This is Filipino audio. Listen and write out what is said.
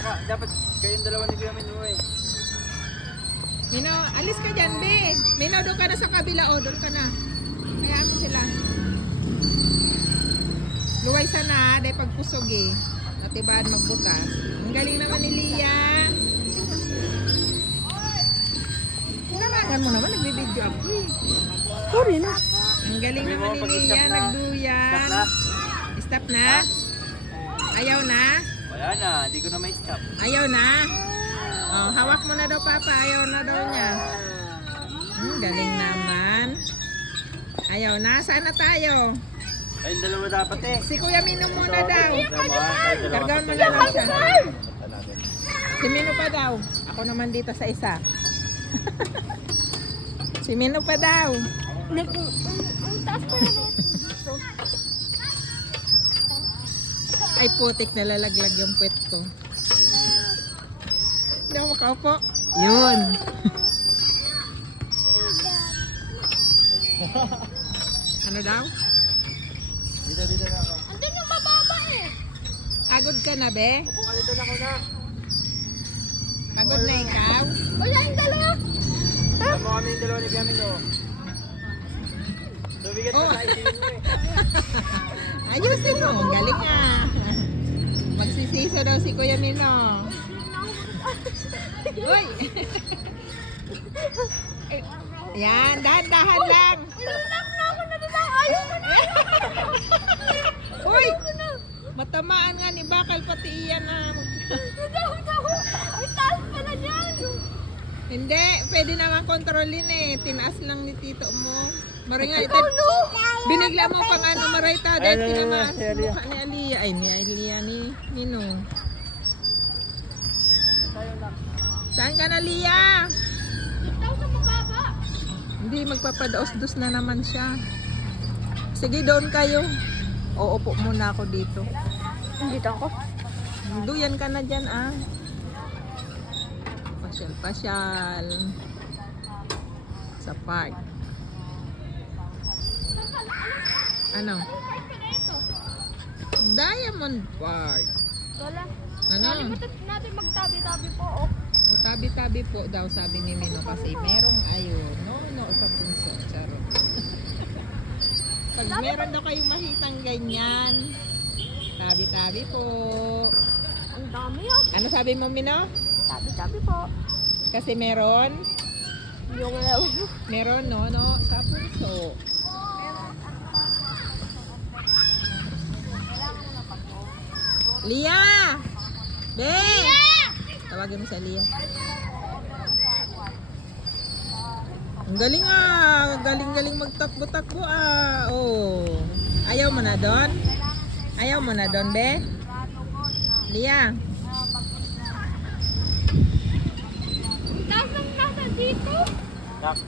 dapat kayong dalawa ni Kuya Mino eh. Mino, alis ka dyan, be. Mino, doon ka na sa kabila. O, doon ka na. Kaya mo sila. Luway sana, dahil pagpusog eh. Natibaan magbukas. Ang galing naman ni Lia. Kinamangan mo naman, nagbibideo ako eh. Sorry na. Ang galing naman ni Lia, nagduyan. Stop na. Stop na? Ayaw na? Wala na, hindi ko na may stop. Ayaw na? Oh, hawak mo na daw, Papa. Ayaw na daw niya. Galing naman. Ayaw na? Saan na tayo? Kayong dalawa dapat eh. Si Kuya Mino muna daw. Kayong dalawa. Kargawan mo na lang siya. Si Mino pa daw. Ako naman dito sa isa. Si Mino pa daw. Ang taas pa na dito. Ay putik, nalalaglag yung puwet ko. Hindi ako makaupo. Yun. Ano daw? Dito na ako. Andun yung mababa eh. Pagod ka na, be? Upo ka dito na ako na. Pagod na ikaw? Wala yung dalawa. Tama kami yung dalawa ni Kuya Mino. Sumigat pa sa isingin mo eh. Ayusin mo. Galing nga. Magsisiso daw si Kuya Mino. Uy! Yan, dahan-dahan lang. Ilalak na ako na dito. Ayaw ko na. Uy! Matamaan nga ni Bakal pati iyan ang... Ang taas pala dyan. Hindi, pwede naman kontrolin eh. Tinaas lang ni tito mo. Maringa, binigla mo pang ano marayta dahil tinamas mukha ni Aliyah. Ay, ni Aliyah ni Ninong. Saan ka na, Lia? Ikaw sa mababa. Hindi, magpapadaos-dos na naman siya. Sige, doon kayo. Uupo muna ako dito. Dito ako. Duyan ka na dyan, ah. Pasyal-pasyal. Sa park. Ano? Diamond Park. Wala. Ano? Kalimutan natin magtabi-tabi po. Oh. Tabi-tabi po daw sabi ni Mino kasi merong ayun. No, kapunso. Charot. Pag meron daw kayong makitang ganyan, tabi-tabi po. Ang dami ah. Ano sabi mo, Mino? Tabi-tabi po. Kasi meron? Yung Meron, no? Sa punso. Lia! Be! Tawagin mo sa Lia. Ang galing ah! Galing-galing magtakbo-takbo ah! Oh. Ayaw mo na doon? Ayaw mo na doon, be? Lia! taas ng nasa dito. Nak,